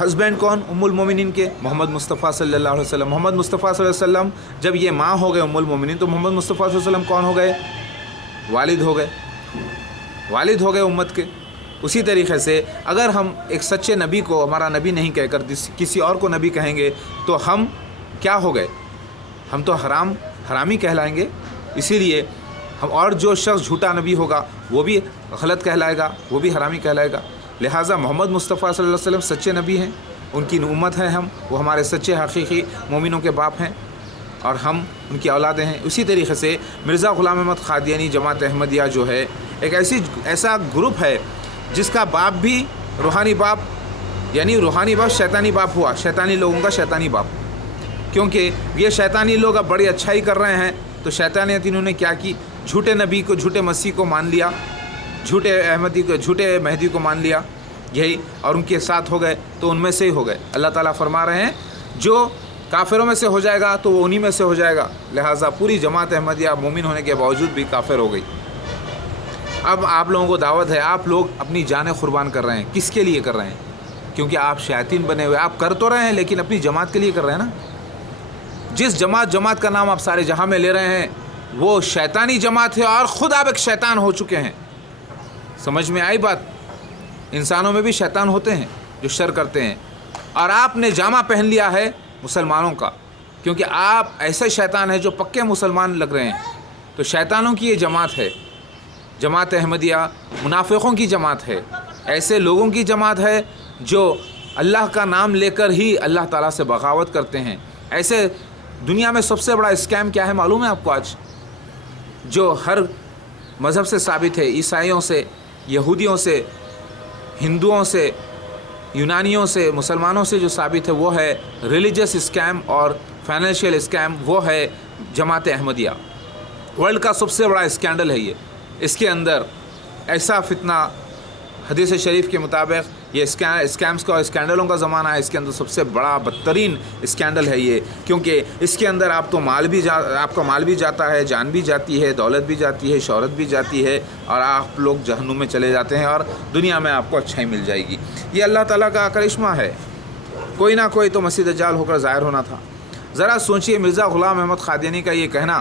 Husband کون؟ ام المومنین کے محمد مصطفیٰ صلی اللہ علیہ وسلم۔ محمد مصطفیٰ صلی اللہ علیہ وسلم جب یہ ماں ہو گئے ام المومنین تو محمد مصطفیٰ صلی اللہ علیہ وسلم کون ہو گئے؟ والد ہو گئے، والد ہو گئے امت کے۔ اسی طریقے سے اگر ہم ایک سچے نبی کو ہمارا نبی نہیں کہہ کر کسی اور کو نبی کہیں گے تو ہم کیا ہو گئے؟ ہم تو حرامی کہلائیں گے۔ اسی لیے اور جو شخص جھوٹا نبی ہوگا وہ بھی غلط کہلائے گا، وہ بھی حرامی کہلائے گا۔ لہٰذا محمد مصطفیٰ صلی اللہ علیہ وسلم سچے نبی ہیں، ان کی امت ہیں ہم، وہ ہمارے سچے حقیقی مومنوں کے باپ ہیں اور ہم ان کی اولادیں ہیں۔ اسی طریقے سے مرزا غلام احمد قادیانی جماعت احمدیہ جو ہے ایک ایسا گروپ ہے جس کا باپ بھی روحانی باپ، یعنی روحانی باپ شیطانی باپ ہوا، شیطانی لوگوں کا شیطانی باپ، کیونکہ یہ شیطانی لوگ اب بڑی اچھائی کر رہے ہیں تو شیطانیت انہوں نے کیا کی؟ جھوٹے نبی کو، جھوٹے مسیح کو مان لیا، جھوٹے احمدی کو، جھوٹے مہدی کو مان لیا، یہی، اور ان کے ساتھ ہو گئے تو ان میں سے ہی ہو گئے۔ اللہ تعالیٰ فرما رہے ہیں جو کافروں میں سے ہو جائے گا تو وہ انہی میں سے ہو جائے گا۔ لہٰذا پوری جماعت احمدیہ مومن ہونے کے باوجود بھی کافر ہو گئی۔ اب آپ لوگوں کو دعوت ہے، آپ لوگ اپنی جانیں قربان کر رہے ہیں، کس کے لیے کر رہے ہیں؟ کیونکہ آپ شیاطین بنے ہوئے، آپ کر تو رہے ہیں لیکن اپنی جماعت کے لیے کر رہے ہیں نا۔ جس جماعت کا نام آپ سارے جہاں میں لے رہے ہیں وہ شیطانی جماعت ہے اور خود آپ ایک شیطان ہو چکے ہیں۔ سمجھ میں آئی بات؟ انسانوں میں بھی شیطان ہوتے ہیں جو شر کرتے ہیں، اور آپ نے جامہ پہن لیا ہے مسلمانوں کا، کیونکہ آپ ایسے شیطان ہیں جو پکے مسلمان لگ رہے ہیں۔ تو شیطانوں کی یہ جماعت ہے، جماعت احمدیہ منافقوں کی جماعت ہے، ایسے لوگوں کی جماعت ہے جو اللہ کا نام لے کر ہی اللہ تعالیٰ سے بغاوت کرتے ہیں۔ ایسے دنیا میں سب سے بڑا اسکیم کیا ہے معلوم ہے آپ کو آج؟ جو ہر مذہب سے ثابت ہے، عیسائیوں سے، یہودیوں سے، ہندوؤں سے، یونانیوں سے، مسلمانوں سے جو ثابت ہے وہ ہے ریلیجس اسکیم اور فائنینشیل اسکیم، وہ ہے جماعت احمدیہ۔ ورلڈ کا سب سے بڑا اسکینڈل ہے یہ۔ اس کے اندر ایسا فتنہ، حدیث شریف کے مطابق یہ اسکیمز کا اور اسکینڈلوں کا زمانہ ہے۔ اس کے اندر سب سے بڑا بدترین اسکینڈل ہے یہ، کیونکہ اس کے اندر آپ کا مال بھی جاتا ہے، جان بھی جاتی ہے، دولت بھی جاتی ہے، شہرت بھی جاتی ہے، اور آپ لوگ جہنم میں چلے جاتے ہیں اور دنیا میں آپ کو اچھائی مل جائے گی۔ یہ اللہ تعالیٰ کا کرشمہ ہے۔ کوئی نہ کوئی تو مسیح دجال ہو کر ظاہر ہونا تھا۔ ذرا سوچئے مرزا غلام احمد قادیانی کا یہ کہنا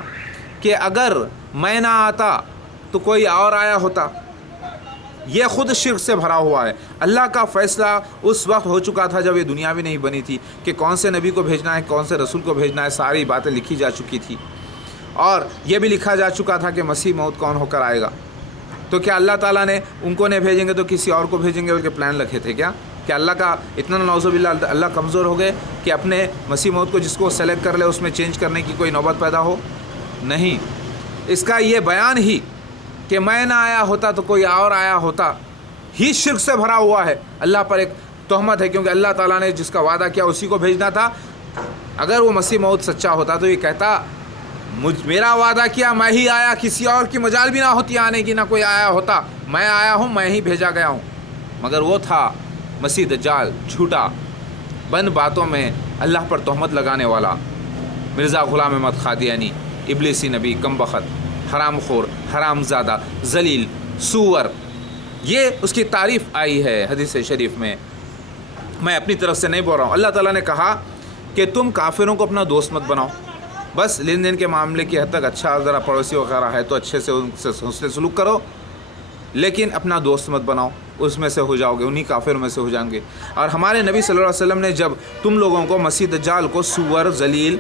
کہ اگر میں نہ آتا تو کوئی اور آیا ہوتا، یہ خود شرک سے بھرا ہوا ہے۔ اللہ کا فیصلہ اس وقت ہو چکا تھا جب یہ دنیا بھی نہیں بنی تھی کہ کون سے نبی کو بھیجنا ہے، کون سے رسول کو بھیجنا ہے، ساری باتیں لکھی جا چکی تھی، اور یہ بھی لکھا جا چکا تھا کہ مسیح موعود کون ہو کر آئے گا۔ تو کیا اللہ تعالیٰ نے ان کو نہیں بھیجیں گے تو کسی اور کو بھیجیں گے بلکہ پلان رکھے تھے کیا؟ کہ اللہ کا اتنا نعوذ باللہ اللہ کمزور ہو گئے کہ اپنے مسیح موعود کو جس کو سلیکٹ کر لے اس میں چینج کرنے کی کوئی نوبت پیدا ہو؟ نہیں۔ اس کا یہ بیان ہی کہ میں نہ آیا ہوتا تو کوئی اور آیا ہوتا ہی شرک سے بھرا ہوا ہے، اللہ پر ایک تہمت ہے، کیونکہ اللہ تعالیٰ نے جس کا وعدہ کیا اسی کو بھیجنا تھا۔ اگر وہ مسیح موعود سچا ہوتا تو یہ کہتا میرا وعدہ کیا میں ہی آیا، کسی اور کی مجال بھی نہ ہوتی آنے کی، نہ کوئی آیا ہوتا، میں آیا ہوں، میں ہی بھیجا گیا ہوں۔ مگر وہ تھا مسیح دجال، جھوٹا، بند باتوں میں اللہ پر تہمت لگانے والا مرزا غلام احمد قادیانی، ابلیسی نبی، کم بخت، حرام خور، حرام زادہ، ذلیل، سور۔ یہ اس کی تعریف آئی ہے حدیث شریف میں، میں اپنی طرف سے نہیں بول رہا ہوں۔ اللہ تعالیٰ نے کہا کہ تم کافروں کو اپنا دوست مت بناؤ، بس لین دین کے معاملے کی حد تک اچھا، ذرا پڑوسی وغیرہ ہے تو اچھے سے ان سے حسن سلوک کرو، لیکن اپنا دوست مت بناؤ، اس میں سے ہو جاؤ گے، انہی کافروں میں سے ہو جائیں گے۔ اور ہمارے نبی صلی اللہ علیہ وسلم نے جب تم لوگوں کو مسیح دجال کو سور، ذلیل،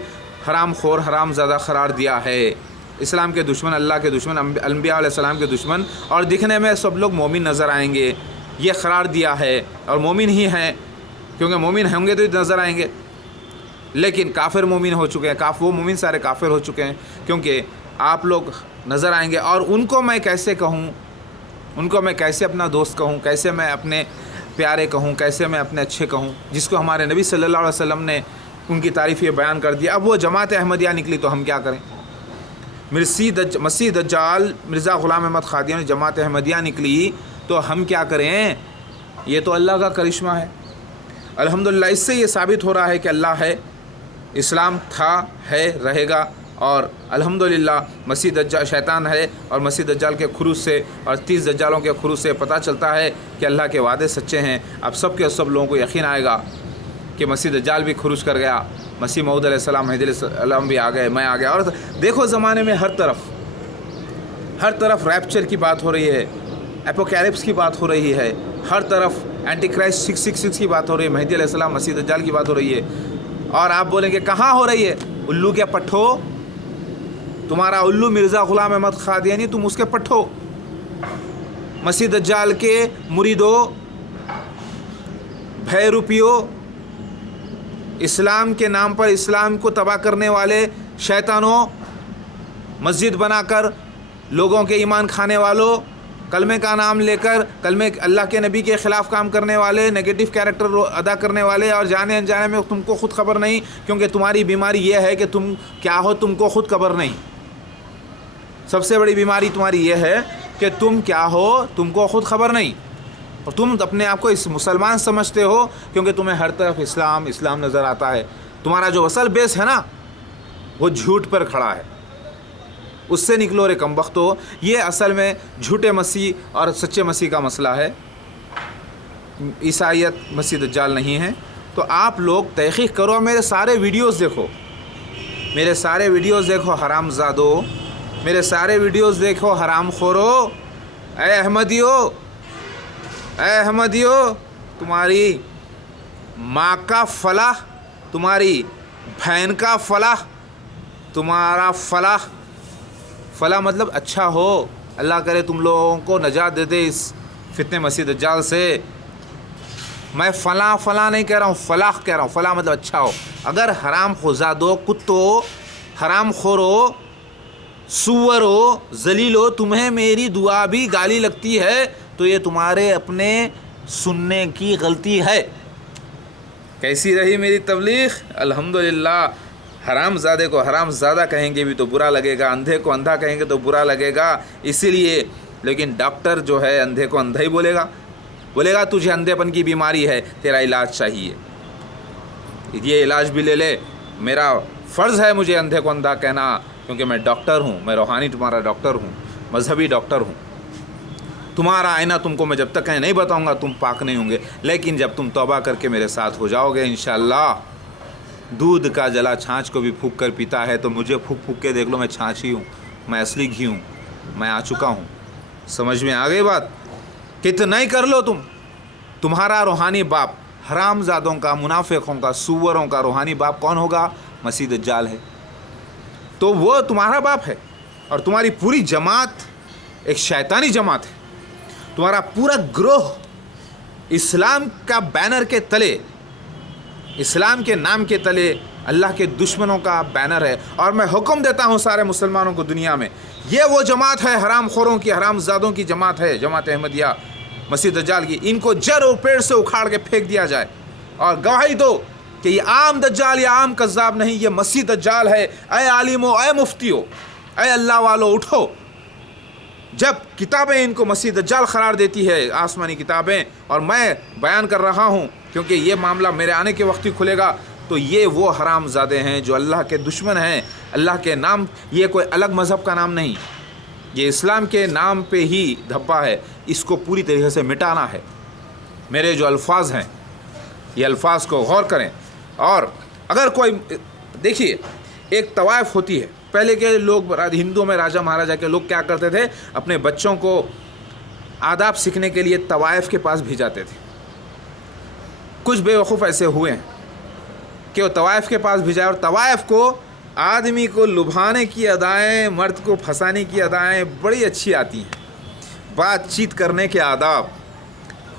حرام خور، حرام زادہ قرار دیا ہے، اسلام کے دشمن، اللہ کے دشمن، انبیاء علیہ السلام کے دشمن، اور دکھنے میں سب لوگ مومن نظر آئیں گے، یہ قرار دیا ہے، اور مومن ہی ہیں، کیونکہ مومن ہوں گے تو نظر آئیں گے، لیکن کافر مومن ہو چکے ہیں، وہ مومن سارے کافر ہو چکے ہیں، کیونکہ آپ لوگ نظر آئیں گے۔ اور ان کو میں کیسے کہوں، ان کو میں کیسے اپنا دوست کہوں، کیسے میں اپنے پیارے کہوں، کیسے میں اپنے اچھے کہوں، جس کو ہمارے نبی صلی اللہ علیہ وسلم نے ان کی تعریف یہ بیان کر دیا۔ اب وہ جماعت احمدیہ نکلی تو ہم کیا کریں؟ مسیح دجال مرزا غلام احمد قادیانی جماعت احمدیہ نکلی تو ہم کیا کریں؟ یہ تو اللہ کا کرشمہ ہے۔ الحمدللہ اس سے یہ ثابت ہو رہا ہے کہ اللہ ہے، اسلام تھا، ہے، رہے گا، اور الحمدللہ مسیح دجال شیطان ہے، اور مسیح دجال کے خروج سے اور 30 دجالوں کے خروج سے پتہ چلتا ہے کہ اللہ کے وعدے سچے ہیں۔ اب سب کے سب لوگوں کو یقین آئے گا کہ مسیح دجال بھی خروج کر گیا، مسیح موعود علیہ السلام، مہدی علیہ السلام بھی آ گئے، میں آ گیا۔ اور دیکھو زمانے میں ہر طرف ریپچر کی بات ہو رہی ہے، اپوکیلپس کی بات ہو رہی ہے، ہر طرف اینٹی کرائسٹ 666 کی بات ہو رہی ہے، مہدی علیہ السلام، مسیح دجال کی بات ہو رہی ہے۔ اور آپ بولیں گے کہاں ہو رہی ہے؟ الو کے پٹھو، تمہارا الو مرزا غلام احمد قادیانی، تم اس کے پٹھو، مسیح دجال کے مریدو، بھے روپیو، اسلام کے نام پر اسلام کو تباہ کرنے والے شیطانوں، مسجد بنا کر لوگوں کے ایمان کھانے والوں، کلمے کا نام لے کر کلمے اللہ کے نبی کے خلاف کام کرنے والے، نیگیٹو کیریکٹر ادا کرنے والے، اور جانے انجانے میں تم کو خود خبر نہیں، کیونکہ تمہاری بیماری یہ ہے کہ تم کیا ہو، تم کو خود خبر نہیں۔ سب سے بڑی بیماری تمہاری یہ ہے کہ تم کیا ہو، تم کو خود خبر نہیں، اور تم اپنے آپ کو اس مسلمان سمجھتے ہو کیونکہ تمہیں ہر طرف اسلام نظر آتا ہے۔ تمہارا جو اصل بیس ہے نا وہ جھوٹ پر کھڑا ہے، اس سے نکلو رے کم بختو۔ یہ اصل میں جھوٹے مسیح اور سچے مسیح کا مسئلہ ہے، عیسائیت مسیح دجال نہیں ہے۔ تو آپ لوگ تحقیق کرو، میرے سارے ویڈیوز دیکھو، حرام زادو، میرے سارے ویڈیوز دیکھو، حرام خورو، اے احمدیو، تمہاری ماں کا فلاح، تمہاری بہن کا فلاح، تمہارا فلاح مطلب اچھا ہو، اللہ کرے تم لوگوں کو نجات دے دے اس فتنے مسیح دجال سے۔ میں فلاں نہیں کہہ رہا ہوں، فلاح کہہ رہا ہوں، فلاح مطلب اچھا ہو۔ اگر حرام خوزادو، کتو، حرام خورو، سورو، ذلیلو، تمہیں میری دعا بھی گالی لگتی ہے تو یہ تمہارے اپنے سننے کی غلطی ہے۔ کیسی رہی میری تبلیغ؟ الحمدللہ۔ حرام زادے کو حرام زادہ کہیں گے بھی تو برا لگے گا، اندھے کو اندھا کہیں گے تو برا لگے گا، اسی لیے۔ لیکن ڈاکٹر جو ہے اندھے کو اندھا ہی بولے گا تجھے اندھے پن کی بیماری ہے، تیرا علاج چاہیے، یہ علاج بھی لے لے۔ میرا فرض ہے مجھے اندھے کو اندھا کہنا، کیونکہ میں ڈاکٹر ہوں، میں روحانی تمہارا ڈاکٹر ہوں، مذہبی ڈاکٹر ہوں۔ تمہارا آئینہ تم کو میں جب تک نہیں بتاؤں گا تم پاک نہیں ہوں گے، لیکن جب تم توبہ کر کے میرے ساتھ ہو جاؤ گے انشاءاللہ۔ دودھ کا جلا چھانچ کو بھی پھونک کر پیتا ہے، تو مجھے پھونک کے دیکھ لو، میں چھانچ ہی ہوں، میں اصلی گھی ہوں، میں آ چکا ہوں۔ سمجھ میں آ گئی بات؟ کتنا ہی کر لو تمہارا روحانی باپ، حرام زادوں کا، منافقوں کا، سوروں کا روحانی باپ کون ہوگا؟ مسیح دجال ہے، تو وہ تمہارا باپ ہے، اور تمہاری پوری جماعت ایک شیطانی جماعت ہے۔ تمہارا پورا گروہ اسلام کا بینر کے تلے، اسلام کے نام کے تلے اللہ کے دشمنوں کا بینر ہے۔ اور میں حکم دیتا ہوں سارے مسلمانوں کو دنیا میں، یہ وہ جماعت ہے حرام خوروں کی، حرام زادوں کی جماعت ہے، جماعت احمدیہ مسیح دجال کی۔ ان کو جڑ و پیڑ سے اکھاڑ کے پھینک دیا جائے، اور گواہی دو کہ یہ عام دجال یا عام کذاب نہیں، یہ مسیح دجال ہے۔ اے عالمو، اے مفتیو، اے اللہ والو، اٹھو۔ جب کتابیں ان کو مسیح دجال قرار دیتی ہے، آسمانی کتابیں، اور میں بیان کر رہا ہوں کیونکہ یہ معاملہ میرے آنے کے وقت ہی کھلے گا، تو یہ وہ حرام زادے ہیں جو اللہ کے دشمن ہیں۔ اللہ کے نام، یہ کوئی الگ مذہب کا نام نہیں، یہ اسلام کے نام پہ ہی دھبا ہے، اس کو پوری طریقے سے مٹانا ہے۔ میرے جو الفاظ ہیں، یہ الفاظ کو غور کریں۔ اور اگر کوئی، دیکھیے، ایک طوائف ہوتی ہے، پہلے کے لوگ ہندوؤں میں راجہ مہاراجہ کے لوگ کیا کرتے تھے، اپنے بچوں کو آداب سیکھنے کے لیے طوائف کے پاس بھیجاتے تھے۔ کچھ بے وقوف ایسے ہوئے ہیں کہ وہ طوائف کے پاس بھیجائے، اور طوائف کو آدمی کو لبھانے کی ادائیں، مرد کو پھنسانے کی ادائیں بڑی اچھی آتی ہیں، بات چیت کرنے کے آداب،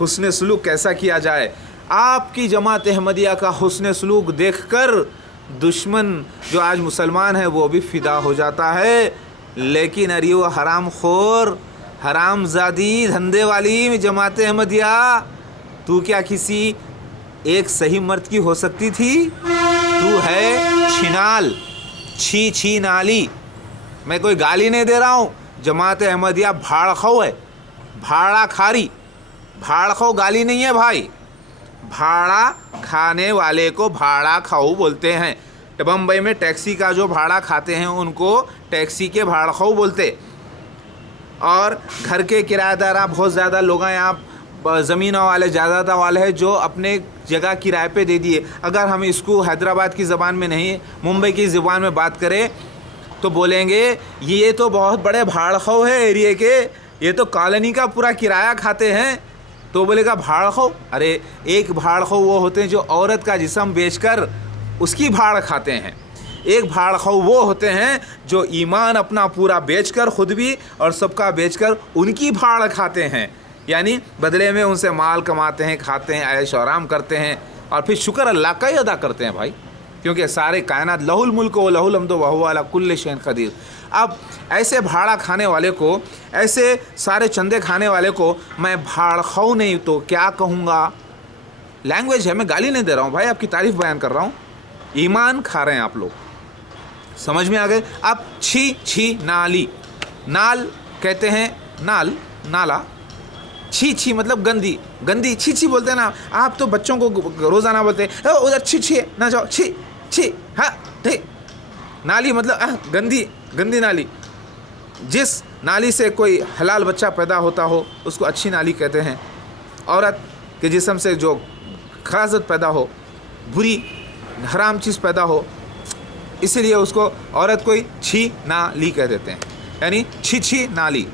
حسن سلوک کیسا کیا جائے۔ آپ کی جماعت احمدیہ کا حسن سلوک دیکھ کر دشمن جو آج مسلمان ہے وہ بھی فدا ہو جاتا ہے، لیکن ارے وہ حرام خور، حرام زادی، دھندے والی جماعت احمدیہ، تو کیا کسی ایک صحیح مرد کی ہو سکتی تھی؟ تو ہے چھنال، چھی نالی۔ میں کوئی گالی نہیں دے رہا ہوں، جماعت احمدیہ بھاڑ خو ہے، بھاڑا کھاری، بھاڑ خو گالی نہیں ہے بھائی، بھاڑا کھانے والے کو بھاڑا کھاؤ بولتے ہیں۔ بمبئی میں ٹیکسی کا جو بھاڑا کھاتے ہیں ان کو ٹیکسی کے بھاڑا خو بولتے. اور گھر کے کرایہ دار بہت زیادہ لوگ ہیں یہاں زمینوں والے جائیداد والے ہیں جو اپنے جگہ کرائے پہ دے دیے. اگر ہم اس کو حیدرآباد کی زبان میں نہیں ممبئی کی زبان میں بات کریں تو بولیں گے یہ تو بہت بڑے بھاڑ خو ہے ایریے کے, یہ تو کالونی کا پورا کرایہ کھاتے ہیں. تو بولے گا بھاڑ خو؟ ارے ایک بھاڑ خو وہ ہوتے ہیں جو عورت کا جسم بیچ کر اس کی بھاڑ کھاتے ہیں. ایک بھاڑ خو وہ ہوتے ہیں جو ایمان اپنا پورا بیچ کر خود بھی اور سب کا بیچ کر ان کی بھاڑ کھاتے ہیں. یعنی بدلے میں ان سے مال کماتے ہیں, کھاتے ہیں, عیش و آرام کرتے ہیں اور پھر شکر اللہ کا ہی ادا کرتے ہیں بھائی, کیونکہ سارے کائنات لہ الملک و لہ الحمد وہو علی کل شیء قدیر. اب ایسے بھاڑا کھانے والے کو, ایسے سارے چندے کھانے والے کو میں بھاڑ خو نہیں تو کیا کہوں گا؟ لینگویج ہے, میں گالی نہیں دے رہا ہوں بھائی, آپ کی تعریف بیان کر رہا ہوں. ایمان کھا رہے ہیں آپ لوگ, سمجھ میں آ گئے؟ اب چھی چھی نالی, نال کہتے ہیں نال, نالا. چھی چھی مطلب گندی, گندی چھی چھی بولتے ہیں نا آپ تو بچوں کو روزانہ بولتے ہیں ادھر چھی چھی نہ جاؤ, چھی چھی. ہاں ٹھیک, نالی مطلب گندی, گندی نالی. جس نالی سے کوئی حلال بچہ پیدا ہوتا ہو اس کو اچھی نالی کہتے ہیں. عورت کے جسم سے جو خراست پیدا ہو, بری حرام چیز پیدا ہو, اسی لیے اس کو عورت کوئی چھی نالی کہہ دیتے ہیں. یعنی چھی چھی نالی,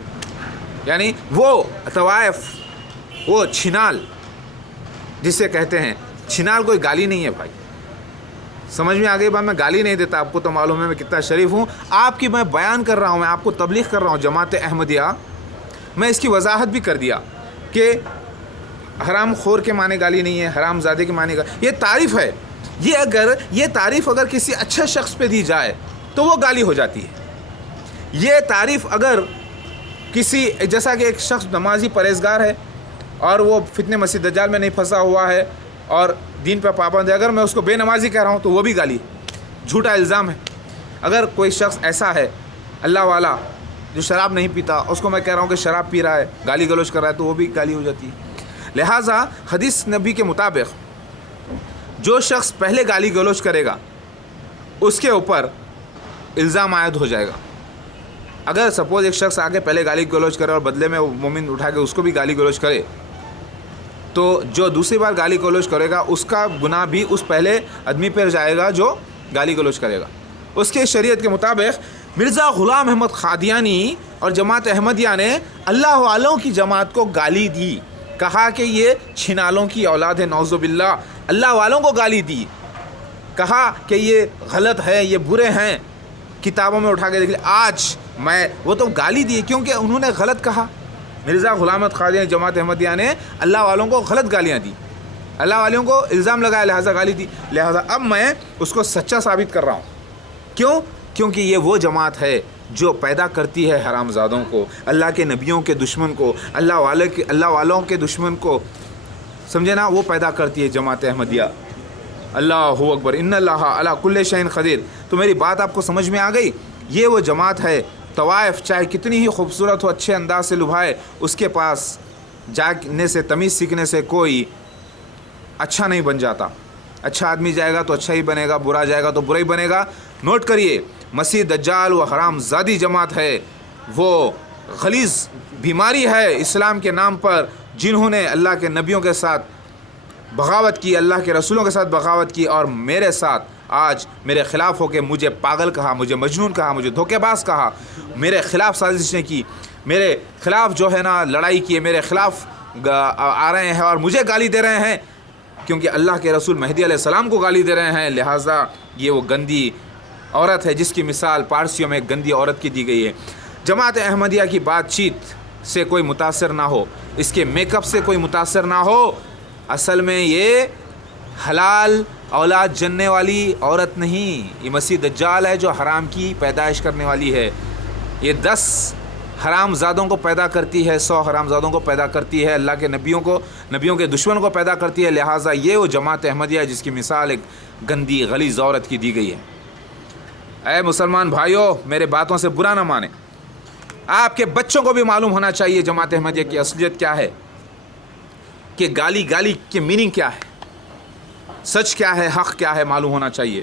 یعنی وہ طوائف, وہ چھنال جسے کہتے ہیں. چھنال کوئی گالی نہیں ہے بھائی, سمجھ میں آ گئی بات؟ میں گالی نہیں دیتا, آپ کو تو معلوم ہے میں کتنا شریف ہوں. آپ کی میں بیان کر رہا ہوں, میں آپ کو تبلیغ کر رہا ہوں جماعت احمدیہ. میں اس کی وضاحت بھی کر دیا کہ حرام خور کے معنی گالی نہیں ہے, حرام زادے کے معنی یہ تعریف ہے. یہ تعریف اگر کسی اچھے شخص پہ دی جائے تو وہ گالی ہو جاتی ہے. یہ تعریف اگر کسی, جیسا کہ ایک شخص نمازی پرہیزگار ہے اور وہ فتنہ مسیح دجال میں نہیں پھنسا ہوا ہے اور دین پہ پابند ہے, اگر میں اس کو بے نمازی کہہ رہا ہوں تو وہ بھی گالی ہے, جھوٹا الزام ہے. اگر کوئی شخص ایسا ہے اللہ والا جو شراب نہیں پیتا, اس کو میں کہہ رہا ہوں کہ شراب پی رہا ہے, گالی گلوچ کر رہا ہے, تو وہ بھی گالی ہو جاتی ہے. لہٰذا حدیث نبی کے مطابق جو شخص پہلے گالی گلوچ کرے گا اس کے اوپر الزام عائد ہو جائے گا. اگر سپوز ایک شخص آگے پہلے گالی گلوچ کرے اور بدلے میں وہ مومن اٹھا کے اس کو بھی گالی گلوچ کرے, تو جو دوسری بار گالی گلوچ کرے گا اس کا گناہ بھی اس پہلے آدمی پر جائے گا جو گالی گلوچ کرے گا. اس کے شریعت کے مطابق مرزا غلام احمد قادیانی اور جماعت احمدیہ نے اللہ والوں کی جماعت کو گالی دی, کہا کہ یہ چھنالوں کی اولاد ہے, نعوذ باللہ. اللہ والوں کو گالی دی, کہا کہ یہ غلط ہے, یہ برے ہیں, کتابوں میں اٹھا کے دیکھ لیں. آج میں وہ تو گالی دی کیونکہ انہوں نے غلط کہا. مرزا غلام احمد قادیانی جماعت احمدیہ نے اللہ والوں کو غلط گالیاں دی, اللہ والوں کو الزام لگایا, لہٰذا گالی دی. لہٰذا اب میں اس کو سچا ثابت کر رہا ہوں. کیوں؟ کیونکہ یہ وہ جماعت ہے جو پیدا کرتی ہے حرام زادوں کو, اللہ کے نبیوں کے دشمن کو, اللہ والوں کے دشمن کو, سمجھے نا, وہ پیدا کرتی ہے جماعت احمدیہ. اللہ اکبر, ان اللہ علی کل شیء قدیر. تو میری بات آپ کو سمجھ میں آ گئی؟ یہ وہ جماعت ہے. طوائف چاہے کتنی ہی خوبصورت ہو, اچھے انداز سے لبھائے, اس کے پاس جانے سے, تمیز سیکھنے سے کوئی اچھا نہیں بن جاتا. اچھا آدمی جائے گا تو اچھا ہی بنے گا, برا جائے گا تو برا ہی بنے گا. نوٹ کریے, مسیح دجال و حرام زادی جماعت ہے, وہ غلیظ بیماری ہے اسلام کے نام پر, جنہوں نے اللہ کے نبیوں کے ساتھ بغاوت کی, اللہ کے رسولوں کے ساتھ بغاوت کی, اور میرے ساتھ آج میرے خلاف ہو کے مجھے پاگل کہا, مجھے مجنون کہا, مجھے دھوکے باز کہا, میرے خلاف سازشیں کی, میرے خلاف جو ہے نا لڑائی کی, میرے خلاف آ رہے ہیں اور مجھے گالی دے رہے ہیں کیونکہ اللہ کے رسول مہدی علیہ السلام کو گالی دے رہے ہیں. لہٰذا یہ وہ گندی عورت ہے جس کی مثال پارسیوں میں ایک گندی عورت کی دی گئی ہے. جماعت احمدیہ کی بات چیت سے کوئی متاثر نہ ہو, اس کے میک اپ سے کوئی متاثر نہ ہو. اصل میں یہ حلال اولاد جننے والی عورت نہیں, یہ مسیح دجال ہے جو حرام کی پیدائش کرنے والی ہے. یہ 10 حرام زادوں کو پیدا کرتی ہے, 100 حرام زادوں کو پیدا کرتی ہے, اللہ کے نبیوں کے دشمن کو پیدا کرتی ہے. لہٰذا یہ وہ جماعت احمدیہ ہے جس کی مثال ایک گندی غلیظ عورت کی دی گئی ہے. اے مسلمان بھائیوں, میرے باتوں سے برا نہ مانیں. آپ کے بچوں کو بھی معلوم ہونا چاہیے جماعت احمدیہ کی اصلیت کیا ہے, کہ گالی کے میننگ کیا ہے, سچ کیا ہے, حق کیا ہے, معلوم ہونا چاہیے.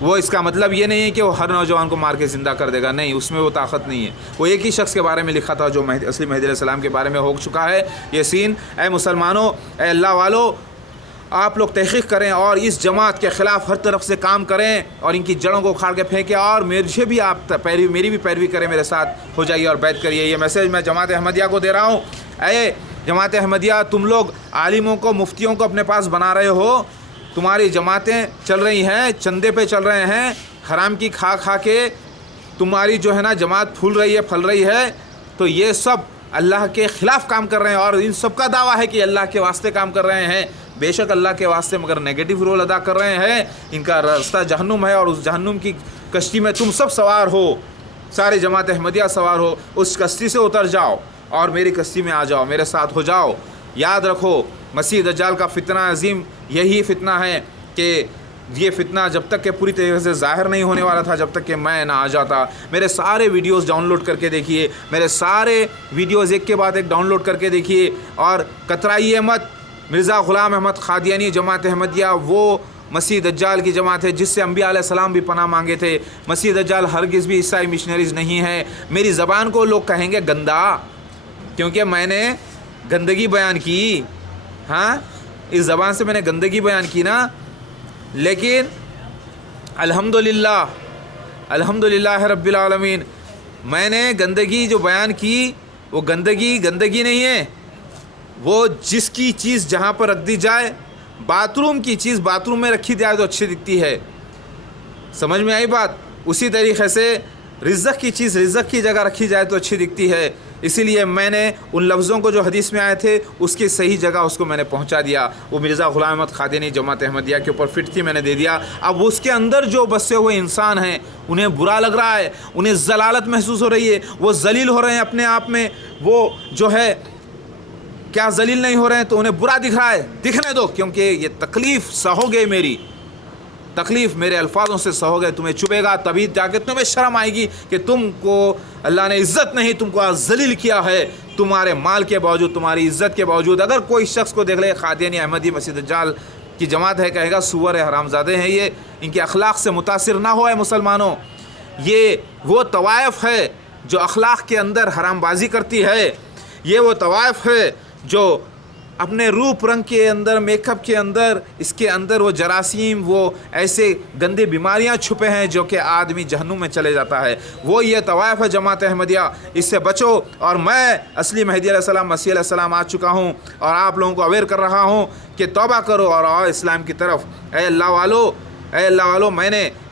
وہ اس کا مطلب یہ نہیں ہے کہ وہ ہر نوجوان کو مار کے زندہ کر دے گا، نہیں، اس میں وہ طاقت نہیں ہے۔ وہ ایک ہی شخص کے بارے میں لکھا تھا جو اصلی مہدی علیہ السلام کے بارے میں ہو چکا ہے یہ سین۔ اے مسلمانوں، اے اللہ والو، آپ لوگ تحقیق کریں اور اس جماعت کے خلاف ہر طرف سے کام کریں اور ان کی جڑوں کو اکھاڑ کے پھینکیں، اور مجھے بھی آپ میری بھی پیروی کریں، میرے ساتھ ہو جائیے اور بیعت کریے۔ یہ میسیج میں جماعت احمدیہ کو دے رہا ہوں۔ اے جماعت احمدیہ، تم لوگ عالموں کو، مفتیوں کو اپنے پاس بنا رہے ہو، تمہاری جماعتیں چل رہی ہیں، چندے پہ چل رہے ہیں، حرام کی کھا کھا کے تمہاری جو ہے نا جماعت پھول رہی ہے، پھل رہی ہے، تو یہ سب اللہ کے خلاف کام کر رہے ہیں، اور ان سب کا دعویٰ ہے کہ اللہ کے واسطے کام کر رہے ہیں۔ بے شک اللہ کے واسطے مگر نیگیٹو رول ادا کر رہے ہیں۔ ان کا راستہ جہنم ہے، اور اس جہنم کی کشتی میں تم سب سوار ہو، سارے جماعت احمدیہ سوار ہو۔ اس کشتی سے اتر جاؤ اور میری کشتی میں آ جاؤ، میرے ساتھ ہو جاؤ۔ یاد رکھو، مسیح دجال کا فتنہ عظیم یہی فتنہ ہے کہ یہ فتنہ جب تک کہ پوری طریقے سے ظاہر نہیں ہونے والا تھا، جب تک کہ میں نہ آ جاتا۔ میرے سارے ویڈیوز ڈاؤن لوڈ کر کے دیکھیے، میرے سارے ویڈیوز ایک کے بعد ایک ڈاؤن لوڈ کر کے دیکھیے، اور کترائیے مت۔ مرزا غلام احمد قادیانی جماعت احمدیہ وہ مسیح دجال کی جماعت ہے جس سے انبیاء علیہ السلام بھی پناہ مانگے تھے۔ مسیح دجال ہرگز بھی عیسائی مشنریز نہیں ہے۔ میری زبان کو لوگ کہیں گے گندا، کیونکہ میں نے گندگی بیان کی، ہاں، اس زبان سے میں نے گندگی بیان کی نا، لیکن الحمدللہ رب العالمین، میں نے گندگی جو بیان کی وہ گندگی نہیں ہے، وہ جس کی چیز جہاں پر رکھ دی جائے، باتھ روم کی چیز باتھ روم میں رکھی جائے تو اچھی دکھتی ہے، سمجھ میں آئی بات؟ اسی طریقے سے رزق کی چیز رزق کی جگہ رکھی جائے تو اچھی دکھتی ہے۔ اسی لیے میں نے ان لفظوں کو جو حدیث میں آئے تھے اس کی صحیح جگہ اس کو میں نے پہنچا دیا۔ وہ مرزا غلام احمد قادیانی جماعت احمدیہ کے اوپر فٹ تھی، میں نے دے دیا۔ اب اس کے اندر جو بسے ہوئے انسان ہیں انہیں برا لگ رہا ہے، انہیں ضلالت محسوس ہو رہی ہے، وہ ذلیل ہو رہے ہیں اپنے آپ میں، وہ جو ہے کیا ذلیل نہیں ہو رہے ہیں، تو انہیں برا دکھ رہا ہے، دکھنے دو، کیونکہ یہ تکلیف سہو گے، میری تکلیف میرے الفاظوں سے سہو گے، تمہیں چبھے گا، تبھی جا کے تمہیں شرم آئے گی کہ تم کو اللہ نے عزت نہیں، تم کو ذلیل کیا ہے، تمہارے مال کے باوجود، تمہاری عزت کے باوجود۔ اگر کوئی شخص کو دیکھ لے قادیانی احمدی مسیح دجال کی جماعت ہے، کہے گا سور ہے، حرامزادے ہیں یہ، ان کے اخلاق سے متاثر نہ ہو اے مسلمانوں۔ یہ وہ طوائف ہے جو اخلاق کے اندر حرام بازی کرتی ہے، یہ وہ طوائف ہے جو اپنے روپ رنگ کے اندر، میک اپ کے اندر، اس کے اندر وہ جراثیم، وہ ایسے گندے بیماریاں چھپے ہیں جو کہ آدمی جہنم میں چلے جاتا ہے، وہ یہ طوائف ہے جماعت احمدیہ، اس سے بچو۔ اور میں اصلی مہدی علیہ السلام مسیح علیہ السلام آ چکا ہوں، اور آپ لوگوں کو اویئر کر رہا ہوں کہ توبہ کرو اور آؤ اسلام کی طرف۔ اے اللہ والو،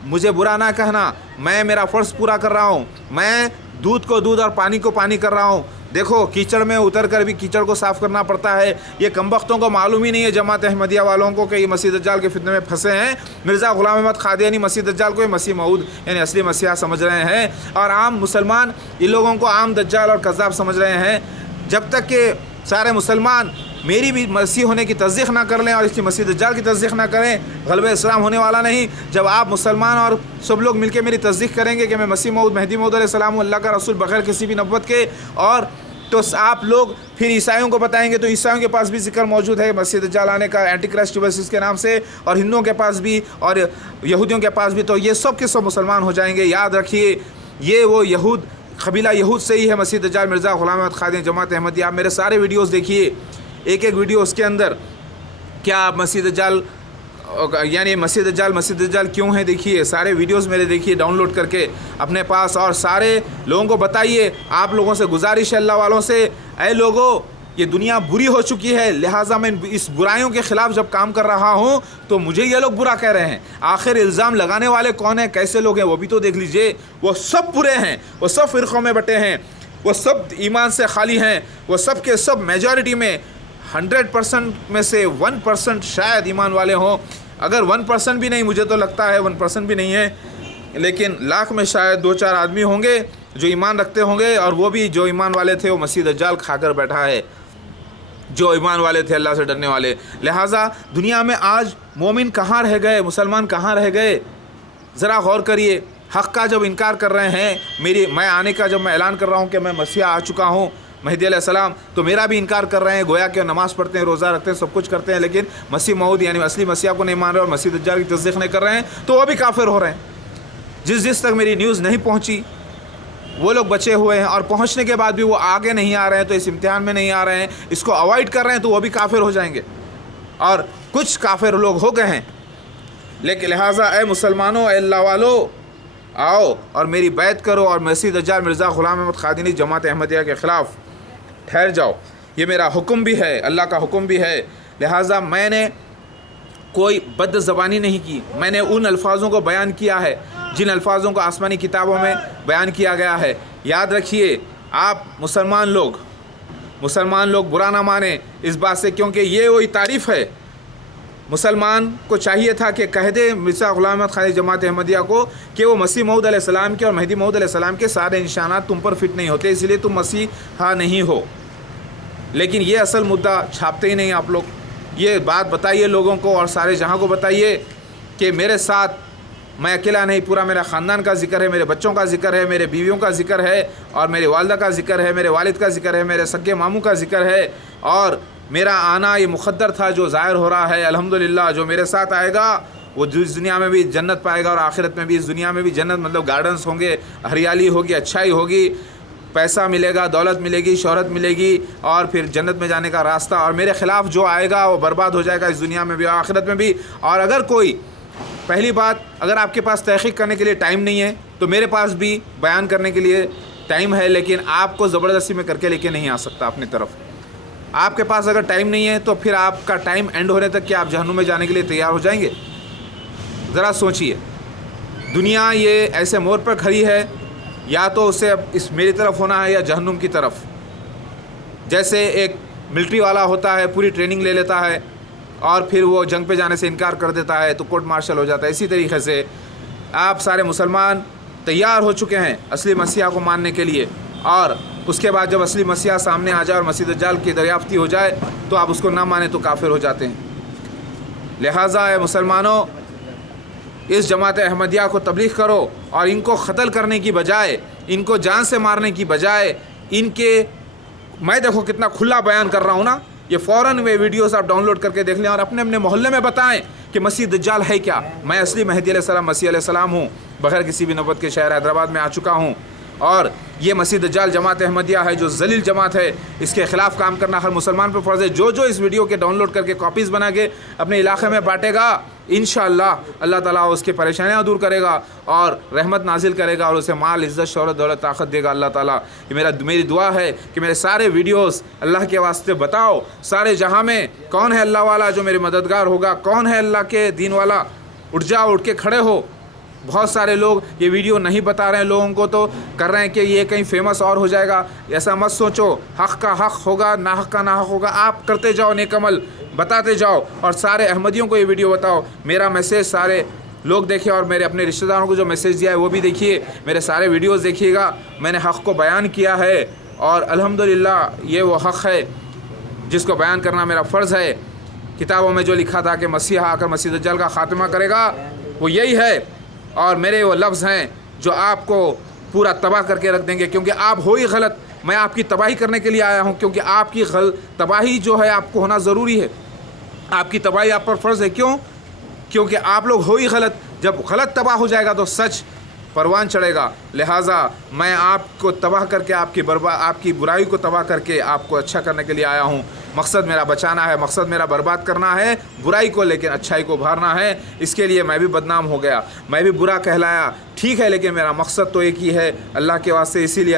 مجھے برا نہ کہنا، میں میرا فرض پورا کر رہا ہوں، میں دودھ کو دودھ اور پانی کو پانی کر رہا ہوں۔ دیکھو، کیچڑ میں اتر کر بھی کیچڑ کو صاف کرنا پڑتا ہے۔ یہ کمبختوں کو معلوم ہی نہیں ہے جماعت احمدیہ والوں کو کہ یہ مسیح دجال کے فتنے میں پھنسے ہیں۔ مرزا غلام احمد قادیانی مسیح دجال کو مسیح موعود یعنی اصلی مسیحا سمجھ رہے ہیں، اور عام مسلمان ان لوگوں کو عام دجال اور کذاب سمجھ رہے ہیں۔ جب تک کہ سارے مسلمان میری بھی مسیح ہونے کی تصدیق نہ کر لیں اور اس کی مسیح دجال کی تصدیق نہ کریں، غلبہ اسلام ہونے والا نہیں۔ جب آپ مسلمان اور سب لوگ مل کے میری تصدیق کریں گے کہ میں مسیح موعود مہدی موعود علیہ السلام ہوں، اللہ کا رسول بغیر کسی بھی نبوت کے، اور تو آپ لوگ پھر عیسائیوں کو بتائیں گے تو عیسائیوں کے پاس بھی ذکر موجود ہے مسیح دجال آنے کا، اینٹی کرائسٹ ورسز کے نام سے، اور ہندوؤں کے پاس بھی اور یہودیوں کے پاس بھی، تو یہ سب کے سب مسلمان ہو جائیں گے۔ یاد رکھیے، یہ وہ یہود، قبیلہ یہود سے ہی ہے مسیح دجال مرزا غلام احمد قادیانی جماعت احمدیہ۔ آپ میرے سارے ویڈیوز دیکھیے، ایک ویڈیو اس کے اندر کیا آپ مسیح دجال یعنی مسیح دجال کیوں ہے، دیکھیے سارے ویڈیوز میرے، دیکھیے ڈاؤن لوڈ کر کے اپنے پاس، اور سارے لوگوں کو بتائیے۔ آپ لوگوں سے گزارش ہے، اللہ والوں سے، اے لوگوں، یہ دنیا بری ہو چکی ہے، لہٰذا میں اس برائیوں کے خلاف جب کام کر رہا ہوں تو مجھے یہ لوگ برا کہہ رہے ہیں۔ آخر الزام لگانے والے کون ہیں، کیسے لوگ ہیں، وہ بھی تو دیکھ لیجئے۔ وہ سب برے ہیں، وہ سب فرقوں میں بٹے ہیں، وہ سب ایمان سے خالی ہیں، وہ سب کے سب میجورٹی میں 100% میں سے 1% شاید ایمان والے ہوں۔ اگر 1% بھی نہیں، مجھے تو لگتا ہے 1% بھی نہیں ہے، لیکن لاکھ میں شاید 2-4 آدمی ہوں گے جو ایمان رکھتے ہوں گے، اور وہ بھی جو ایمان والے تھے وہ مسیح دجال کھا کر بیٹھا ہے، جو ایمان والے تھے اللہ سے ڈرنے والے۔ لہٰذا دنیا میں آج مومن کہاں رہ گئے، مسلمان کہاں رہ گئے، ذرا غور کریے۔ حق کا جب انکار کر رہے ہیں، میں آنے کا جب میں اعلان کر رہا ہوں کہ میں مسیح آ چکا ہوں، مہدی علیہ السلام تو میرا بھی انکار کر رہے ہیں، گویا کہ نماز پڑھتے ہیں، روزہ رکھتے ہیں، سب کچھ کرتے ہیں، لیکن مسیح موعود یعنی اصلی مسیح کو نہیں مان رہے اور مسیح دجال کی تصدیق نہیں کر رہے ہیں، تو وہ بھی کافر ہو رہے ہیں۔ جس تک میری نیوز نہیں پہنچی وہ لوگ بچے ہوئے ہیں، اور پہنچنے کے بعد بھی وہ آگے نہیں آ رہے ہیں، تو اس امتحان میں نہیں آ رہے ہیں، اس کو اوائڈ کر رہے ہیں، تو وہ بھی کافر ہو جائیں گے، اور کچھ کافر لوگ ہو گئے ہیں۔ لیکن لہٰذا اے مسلمانوں، اے اللہ والو، آؤ اور میری بیعت کرو اور مسیح دجال مرزا غلام احمد قادیانی جماعت احمدیہ کے خلاف ٹھہر جاؤ۔ یہ میرا حکم بھی ہے، اللہ کا حکم بھی ہے۔ لہٰذا میں نے کوئی بد زبانی نہیں کی، میں نے ان الفاظوں کو بیان کیا ہے جن الفاظوں کو آسمانی کتابوں میں بیان کیا گیا ہے۔ یاد رکھیے، آپ مسلمان لوگ برا نہ مانیں اس بات سے، کیونکہ یہ وہی تعریف ہے۔ مسلمان کو چاہیے تھا کہ کہہ دے مرزا غلام احمد قادیانی جماعت احمدیہ کو کہ وہ مسیح موعود علیہ السلام کے اور مہدی موعود علیہ السلام کے سارے نشانات تم پر فٹ نہیں ہوتے، اس لیے تم مسیحا نہیں ہو۔ لیکن یہ اصل مدعا چھاپتے ہی نہیں آپ لوگ۔ یہ بات بتائیے لوگوں کو اور سارے جہاں کو بتائیے کہ میرے ساتھ میں اکیلا نہیں، پورا میرا خاندان کا ذکر ہے، میرے بچوں کا ذکر ہے، میرے بیویوں کا ذکر ہے، اور میرے والدہ کا ذکر ہے، میرے والد کا ذکر ہے، میرے سگے ماموں کا ذکر ہے، اور میرا آنا یہ مقدر تھا جو ظاہر ہو رہا ہے۔ الحمدللہ جو میرے ساتھ آئے گا وہ اس دنیا میں بھی جنت پائے گا اور آخرت میں بھی، اس دنیا میں بھی جنت مطلب گارڈنز ہوں گے، ہریالی ہوگی، اچھائی ہوگی، پیسہ ملے گا، دولت ملے گی، شہرت ملے گی، اور پھر جنت میں جانے کا راستہ۔ اور میرے خلاف جو آئے گا وہ برباد ہو جائے گا اس دنیا میں بھی اور آخرت میں بھی۔ اور اگر کوئی، پہلی بات، اگر آپ کے پاس تحقیق کرنے کے لیے ٹائم نہیں ہے تو میرے پاس بھی بیان کرنے کے لیے ٹائم ہے، لیکن آپ کو زبردستی میں کر کے لے کے نہیں آ سکتا اپنی طرف۔ آپ کے پاس اگر ٹائم نہیں ہے تو پھر آپ کا ٹائم اینڈ ہونے تک کیا آپ جہنم میں جانے کے لیے تیار ہو جائیں گے؟ ذرا سوچئے۔ دنیا یہ ایسے موڑ پر کھڑی ہے، یا تو اسے اب اس میری طرف ہونا ہے یا جہنم کی طرف۔ جیسے ایک ملٹری والا ہوتا ہے، پوری ٹریننگ لے لیتا ہے اور پھر وہ جنگ پہ جانے سے انکار کر دیتا ہے تو کورٹ مارشل ہو جاتا ہے۔ اسی طریقے سے آپ سارے مسلمان تیار ہو چکے ہیں اصلی مسیح کو ماننے کے لیے، اور اس کے بعد جب اصلی مسیح سامنے آ جائے اور مسیح دجال کی دریافتی ہو جائے تو آپ اس کو نہ مانیں تو کافر ہو جاتے ہیں۔ لہٰذا اے مسلمانوں، اس جماعت احمدیہ کو تبلیغ کرو، اور ان کو قتل کرنے کی بجائے، ان کو جان سے مارنے کی بجائے، ان کے، میں دیکھو کتنا کھلا بیان کر رہا ہوں نا، یہ فوراً وہ ویڈیوز آپ ڈاؤن لوڈ کر کے دیکھ لیں اور اپنے محلے میں بتائیں کہ مسیح دجال ہے کیا۔ میں اصلی مہدی علیہ السلام مسیح علیہ السلام ہوں، بغیر کسی بھی نوبت کے شہر حیدرآباد میں آ چکا ہوں، اور یہ مسیح دجال جماعت احمدیہ ہے جو ذلیل جماعت ہے، اس کے خلاف کام کرنا ہر مسلمان پر فرض ہے۔ جو اس ویڈیو کے ڈاؤن لوڈ کر کے کاپیز بنا کے اپنے علاقے میں بانٹے گا، انشاءاللہ اللہ تعالیٰ اس کی پریشانیاں دور کرے گا اور رحمت نازل کرے گا اور اسے مال، عزت، شہرت، دولت، طاقت دے گا اللہ تعالیٰ۔ یہ میری دعا ہے کہ میرے سارے ویڈیوز اللہ کے واسطے بتاؤ سارے جہاں میں کون ہے اللہ والا جو میرے مددگار ہوگا، کون ہے اللہ کے دین والا، اٹھ جاؤ، اٹھ کے کھڑے ہو۔ بہت سارے لوگ یہ ویڈیو نہیں بتا رہے ہیں لوگوں کو، تو کر رہے ہیں کہ یہ کہیں فیمس اور ہو جائے گا۔ ایسا مت سوچو، حق کا حق ہوگا، ناحق کا ناحق ہوگا۔ آپ کرتے جاؤ نیک عمل، بتاتے جاؤ، اور سارے احمدیوں کو یہ ویڈیو بتاؤ۔ میرا میسیج سارے لوگ دیکھیں، اور میرے اپنے رشتہ داروں کو جو میسیج دیا ہے وہ بھی دیکھیے، میرے سارے ویڈیوز دیکھیے گا۔ میں نے حق کو بیان کیا ہے، اور الحمدللہ یہ وہ حق ہے جس کو بیان کرنا میرا فرض ہے۔ کتابوں میں جو لکھا تھا کہ مسیح آ کر مسیح دجال کا خاتمہ کرے گا، وہ یہی ہے، اور میرے وہ لفظ ہیں جو آپ کو پورا تباہ کر کے رکھ دیں گے، کیونکہ آپ ہو ہی غلط۔ میں آپ کی تباہی کرنے کے لیے آیا ہوں، کیونکہ آپ کی تباہی جو ہے آپ کو ہونا ضروری ہے، آپ کی تباہی آپ پر فرض ہے۔ کیوں؟ کیونکہ آپ لوگ ہو ہی غلط۔ جب غلط تباہ ہو جائے گا تو سچ پروان چڑھے گا۔ لہٰذا میں آپ کو تباہ کر کے، آپ کی برائی کو تباہ کر کے آپ کو اچھا کرنے کے لیے آیا ہوں۔ مقصد میرا بچانا ہے، مقصد میرا برباد کرنا ہے برائی کو، لیکن اچھائی کو ابھارنا ہے۔ اس کے لیے میں بھی بدنام ہو گیا، میں بھی برا کہلایا، ٹھیک ہے، لیکن میرا مقصد تو ایک ہی ہے اللہ کے واسطے، اسی لیے